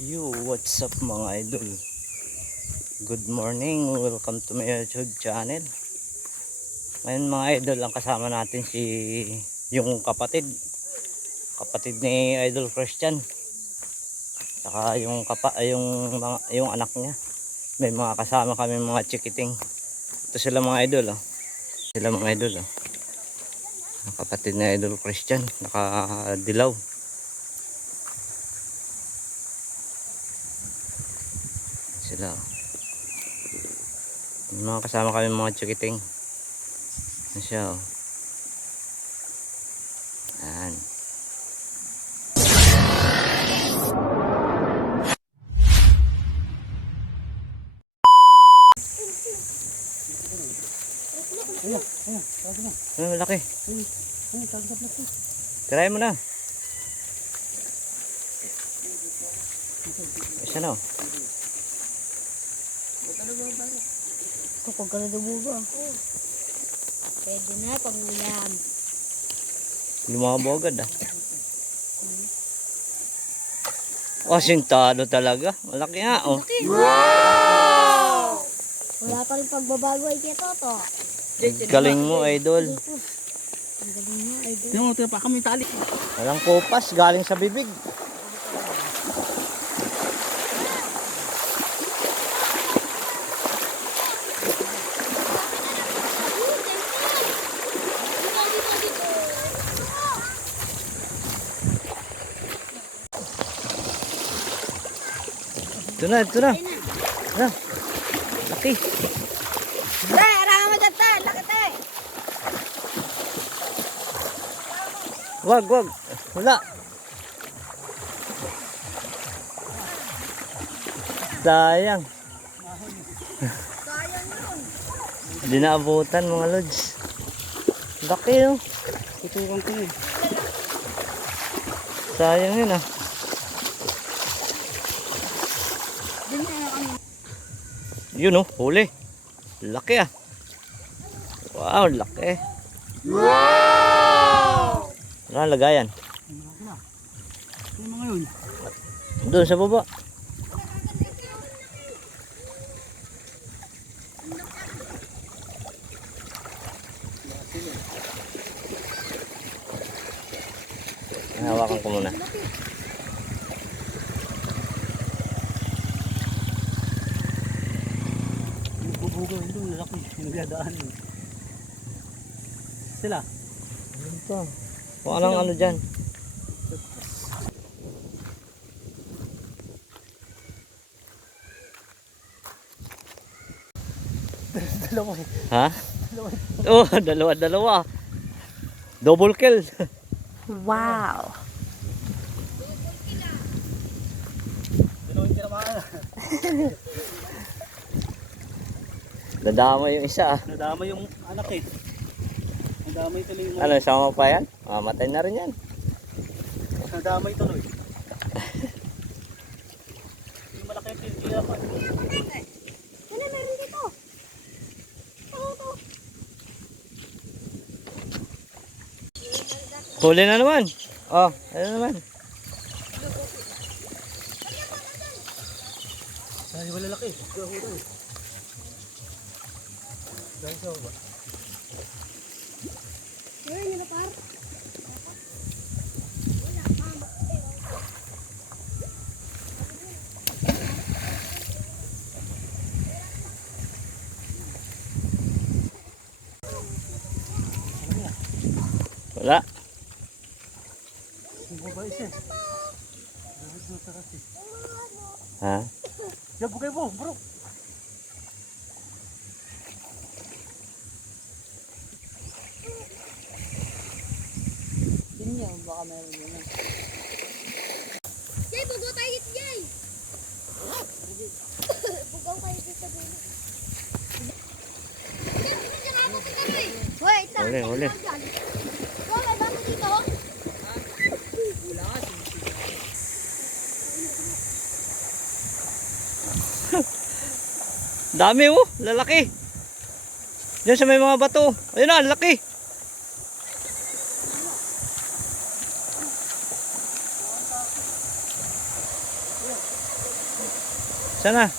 What's up mga idol? Good morning, welcome to my YouTube channel. Ngayon mga idol, ang kasama natin yung kapatid ni Idol Christian. Saka yung anak niya. May mga kasama kami mga chikiting. Ito sila mga idol oh. Sila mga idol oh. Ang kapatid ni Idol Christian, nakadilaw. Sila mga kasama kami mga chikiting. Ano siya oh. Ayan. Ano laki? Try mo na. Isa na oh. Kapag ka nadubugo ako. Pwede na pang ulam. Lumabo agad ah. Oh, sintado talaga. Malaki nga oh. Wow! Wala pa rin pagbabago ay kaya Toto. Galing mo idol. Ang galing mo ay doon. Yung pa kami tali. Walang kupas, galing sa bibig. Ito na. Ano? Laki. Arama mo dyan tayo. Laki tayo. Wag. Wala. Sayang. Hindi naabutan mga lods. Laki oh. Tutukan ko eh. Sayang yun ah. Yun oh, huli. Laki ah. Wow, laki. Wow! Ano lagayan? Yung mga yun. Doon sa baba. Hawakan ko muna. Bubugaw doon, lalaki. Nagdadaan. Sila. Ito. Kung anong ano dyan. Dalawa eh. Ha? Oh, dalawa. Double kill. Wow. Dalawang tinamaan. Nadama yung isa ah. Nadama yung anak eh. Nadamay tuloy yung Ano, sama pa yan? Mamatay na rin yan. Nadamay tuloy. Yung malaki yung pinagkira pa. Ano meron dito? Ito. Huli na naman. Oh, ano naman. Ay, wala laki. Gahulan eh. Dahil sa ba? Meron nila par. Wala. Yung babae siya. Dahil sa takas eh. Ha? Yan, bugay mo, bro. Yun yun, baka meron yun. Jay, bugaw tayo dito, Jay! Bugaw tayo dito sa dulo. Wait, Huli. wala ba mo dito? Dami oh, lalaki. Diyan sa may mga bato. Ayun na, laki. Sana.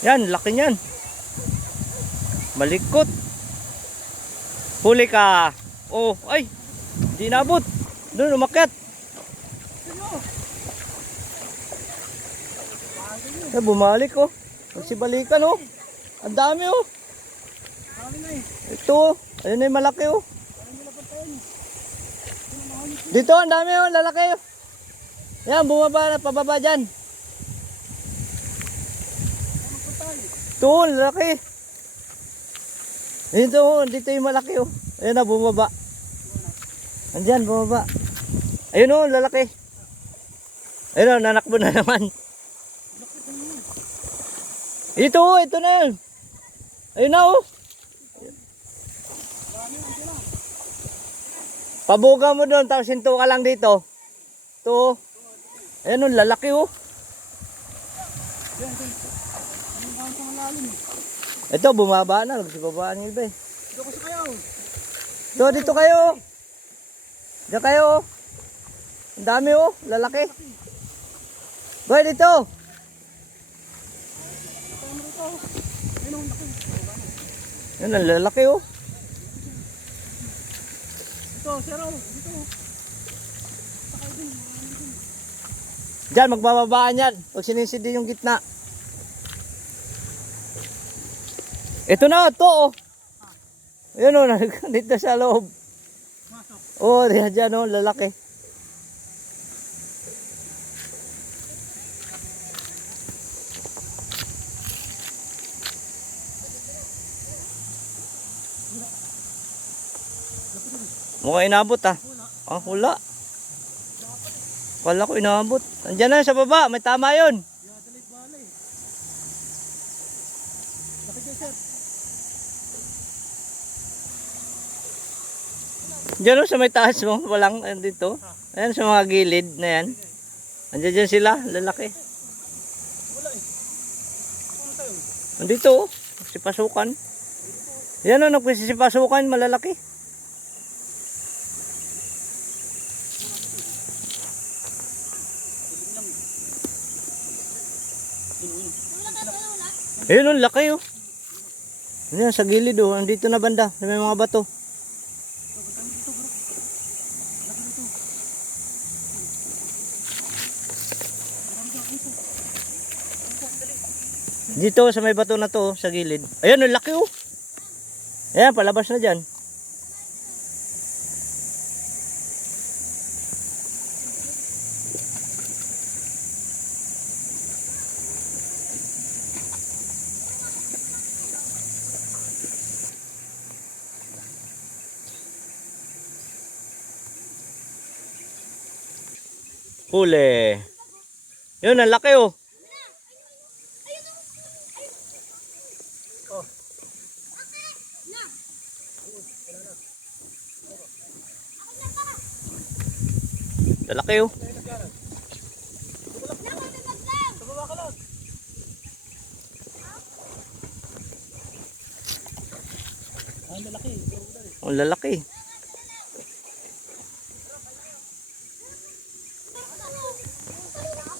Yan, laki niyan. Malikot. Huli ka. Oh, ay. Di nabot. Doon umakyat. Bumalik oh. Magsibalikan oh. Ang dami oh. Ito oh. Ayun na yung malaki oh. Dito ang dami oh. Lalaki oh. Yan, bumaba na. Pababa dyan. Ito oh. Lalaki. Dito oh. Dito yung malaki oh. Ayun na, bumaba. Andyan, bumaba. Ayun oh. Lalaki. Ayun oh. Nanakbo na naman. Ito na. Ayun na oh. Pabuga mo doon, tapos hinto ka lang dito. Ito. Ayun oh, lalaki oh. Ito, bumaba na. Nagsibabaan yung iba eh. Dito kayo. Diyan kayo oh. Ang dami oh, lalaki. Boy, dito. Yan ang lalaki oh. Ito, sir, dito. Diyan, magbababaan yan. Pag sinisindi yung gitna. Ito na, ito oh. Yan oh, dito sa loob. Oh, diyan oh, lalaki. Mukhang inabot ah. Ah, wala. Wala ko inabot. Andiyan na sa baba. May tama yun. Diyan sa may taas mo. Walang dito. Ayan sa mga gilid na yan. Andiyan dyan sila. Lalaki. Andito oh. Sipasukan. Yan oh. Nagpasipasukan. Malalaki. Ayun oh, laki oh. Ayan, sa gilid oh. Andito na banda. May mga bato. Dito sa may bato na to, sa gilid. Ayun oh, laki oh. Ayan, palabas na dyan. Huli. Yun, ang laki oh. Lalaki oh. Ang lalaki.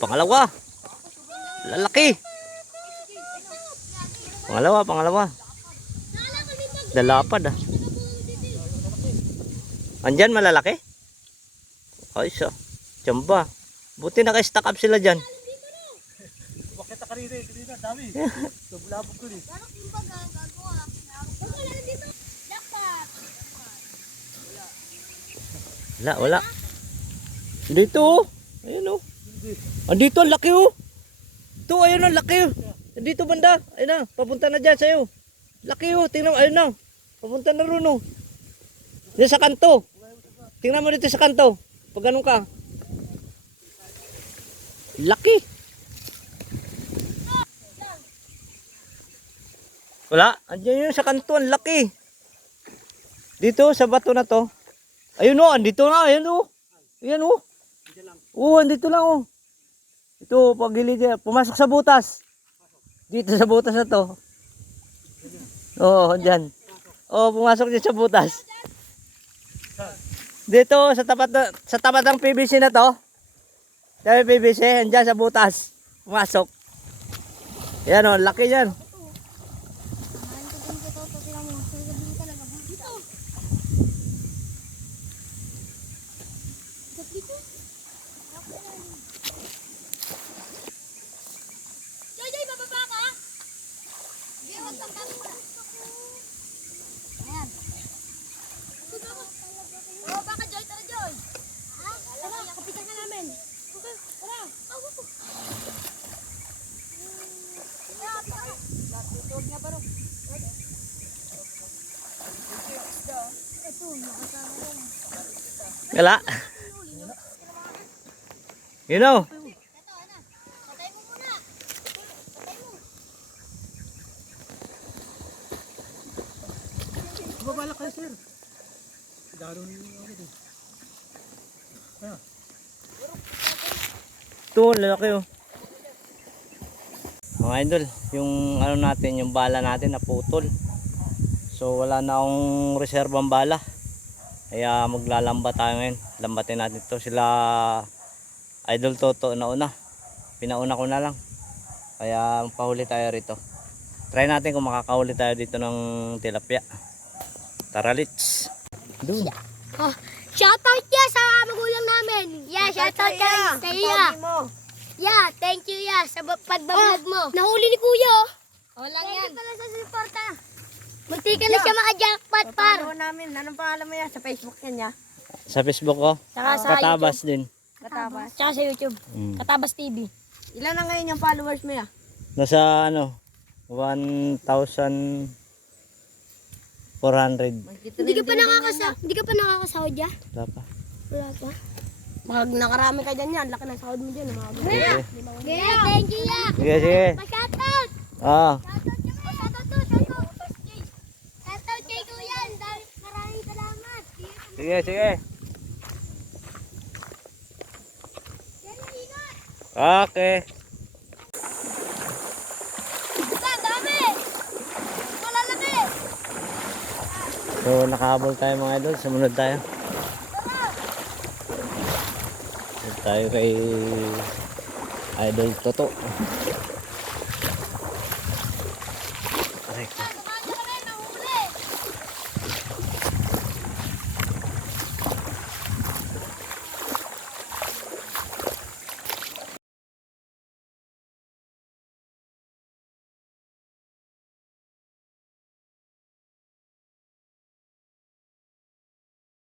Pangalawa. Lalaki. Pangalawa. Dalapad ah. Andyan malalaki? Ay siya. Tsamba. Buti naka-stack up sila dyan. Bakit ka rin dito? Dami. Bulabog ko rin. Wala. Dito oh. Ayun oh. Andito ang laki oh. Ito, ayun ang laki oh. Dito banda. Ayun na, papunta na dyan sa'yo. Laki oh, tingnan mo, ayun na. Papunta na ron oh. Diyan sa kanto. Tingnan mo dito sa kanto. Pag ganun ka. Laki. Wala, andyan yun sa kanto, ang laki. Dito sa bato na to. Ayun oh, andito na, ayun oh. Ayun oh. Oo, andito lang oh. Ito, pagilid yan. Pumasok sa butas. Dito sa butas na to. Oo, dyan. Oo, pumasok dyan sa butas. Dito, sa tapat ng PVC na to. Dami PVC, andyan sa butas. Pumasok. Yan o, laki yan. Samahan ko din kay Toto. Tira mo. Sargabi talaga. Dito. Dito. Joy, bababa ka? Hindi, wag kang bababa. Ayan. Bababa ka, Joy. Tara, Joy. Tara, kapitan ka namin. Tara. Tutuwag nga baro. Ito, nakasama lang. Wala. You know. Ito, ano? Patay mo muna. Patay mo. Babala kayo, sir. Gano'n yung ako din. Ito, lalaki oh. Mga idol, yung ano natin, yung bala natin naputol. So wala na akong reserbang bala. Kaya maglalamba tayo ngayon. Lambatin natin to. Sila Idol Toto na una. Pinauna ko na lang. Kaya pahuli tayo rito. Try natin kung makakahuli tayo dito ng tilapia. Tara, let's. Doon. Oh, shoutout ya sa magulang namin. Yeah, shoutout ka rin sa iya. Yeah, thank you ya sa pagbablog mo. Nahuli ni Kuya. Oh, lang yan. Thank you pala sa suporta. Munti ka na siya maka-jackpot par. Follow namin. Anong pangalan mo yan? Sa Facebook yan ya? Sa Facebook ko. Saka sa Katabas din. Katabas. Tsaka sa YouTube. Mm. Katabas TV. Ilan na ngayon yung followers mo ya? Nasa ano, 1,400. Hindi ka pa nakakasahod ya? Wala pa. Wala pa. Nakarami ka dyan yan. Laki ng sahod mo dyan. Sige. Yeah, thank you ya. Sige, sige. Pa-shoutout. Ah, Shoutout kay Kuya. Maraming salamat. sige, sige. Okay. Dami. Malalaki. So nakahabol tayo mga idol. Sumunod tayo. Sumunod tayo kay Idol Toto.